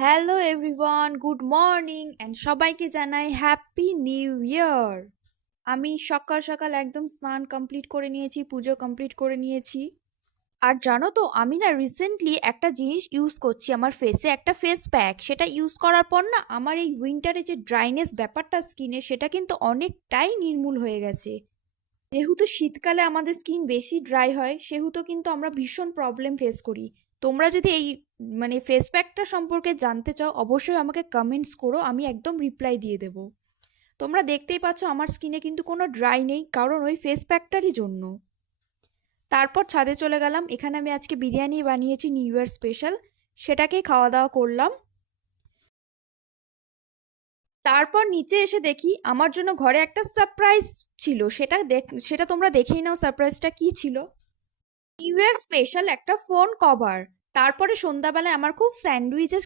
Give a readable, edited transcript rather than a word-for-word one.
Hello everyone, good morning and সবাইকে জানাই happy new year. আমি সকাল সকাল একদম স্নান কমপ্লিট করে নিয়েছি, পুজো কমপ্লিট করে নিয়েছি। আর জানো তো আমি না রিসেন্টলি একটা জিনিস ইউজ করছি আমার ফেসে, একটা ফেস প্যাক। সেটা ইউজ করার পর না আমার এই উইন্টারে যে ড্রাইনেস ব্যাপারটা স্কিনে, সেটা কিন্তু অনেকটাই নির্মূল হয়ে গেছে। যেহেতু শীতকালে আমাদের স্কিন বেশি ড্রাই হয়, সেহেতু কিন্তু আমরা ভীষণ প্রবলেম ফেস করি। তোমরা যদি এই ফেস প্যাকটা সম্পর্কে জানতে চাও, অবশ্যই আমাকে কমেন্টস করো, আমি একদম রিপ্লাই দিয়ে দেবো। তোমরা দেখতেই পাচ্ছ আমার স্কিনে কিন্তু কোনো ড্রাই নেই, কারণ ওই ফেস প্যাকটারই জন্য। তারপর ছাদে চলে গেলাম, এখানে আমি আজকে বিরিয়ানি বানিয়েছি নিউ ইয়ার স্পেশাল, সেটাকেই খাওয়া দাওয়া করলাম। তারপর নিচে এসে দেখি আমার জন্য ঘরে একটা সারপ্রাইজ ছিল, সেটা তোমরা দেখেই নাও সারপ্রাইজটা কি ছিল। নিউ ইয়ার স্পেশাল একটা ফোন কভার। তারপরে সন্ধ্যাবেলায় আমার খুব স্যান্ডউইচেস